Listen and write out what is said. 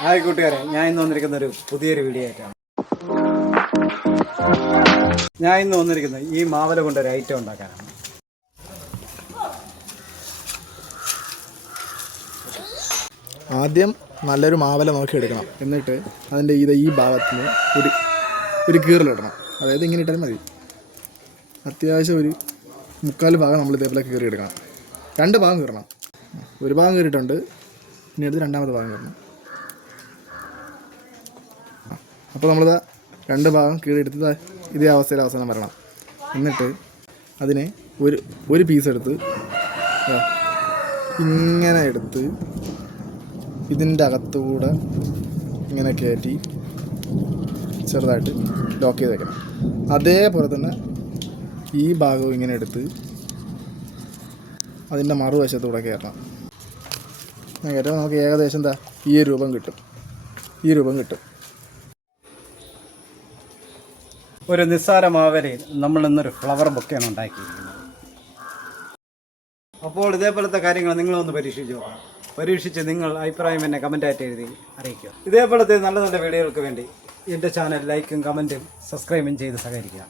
Hi കൂട്ടുകാരെ, ഞാൻ ഇന്ന് വന്നിരിക്കുന്ന ഒരു പുതിയൊരു വീഡിയോ ആയിട്ടാണ്. ഞാൻ ഇന്ന് വന്നിരിക്കുന്നത് ഈ മാവല കൊണ്ട് ഒരു ഐറ്റം ഉണ്ടാക്കാനാണ്. ആദ്യം നല്ലൊരു മാവല നോക്കിയെടുക്കണം. എന്നിട്ട് അതിൻ്റെ ഈ ഭാഗത്തിന് ഒരു കീറലിടണം. അതായത് ഇങ്ങനെ ഇട്ടാലും മതി. അത്യാവശ്യം ഒരു 3/4 ഭാഗം നമ്മൾ ഇതേപോലെ കീറിയെടുക്കണം. 2 ഭാഗം കീറണം. ഒരു ഭാഗം കീറിയിട്ടുണ്ട്, പിന്നെ അടുത്ത് 2ാമത്തെ ഭാഗം കീറണം. അപ്പോൾ നമ്മളിതാ 2 ഭാഗം കീറിയെടുത്ത് ഇതേ അവസ്ഥയിൽ അവസാനം വരണം. എന്നിട്ട് അതിനെ ഒരു പീസ് എടുത്ത് ഇങ്ങനെ എടുത്ത് ഇതിൻ്റെ അകത്തുകൂടെ ഇങ്ങനെ കയറ്റി ചെറുതായിട്ട് ലോക്ക് ചെയ്ത് വെക്കണം. അതേപോലെ തന്നെ ഈ ഭാഗവും ഇങ്ങനെ എടുത്ത് അതിൻ്റെ മറുവശത്തൂടെ കയറണം. കയറ്റുമ്പോൾ നമുക്ക് ഏകദേശം ഈ രൂപം കിട്ടും. ഒരു നിസ്സാര മാവലയിൽ നമ്മൾ ഇന്നൊരു ഫ്ലവർ ബൊക്കെയാണ് ഉണ്ടാക്കിയിരിക്കുന്നത്. അപ്പോൾ ഇതേപോലത്തെ കാര്യങ്ങൾ നിങ്ങളൊന്ന് പരീക്ഷിച്ച് നോക്കാം. പരീക്ഷിച്ച് നിങ്ങൾ അഭിപ്രായം എന്നെ കമൻറ്റായിട്ട് എഴുതി അറിയിക്കുക. ഇതേപോലത്തെ നല്ല നല്ല വീഡിയോകൾക്ക് വേണ്ടി എൻ്റെ ചാനൽ ലൈക്കും കമൻറ്റും സബ്സ്ക്രൈബും ചെയ്ത് സഹകരിക്കുക.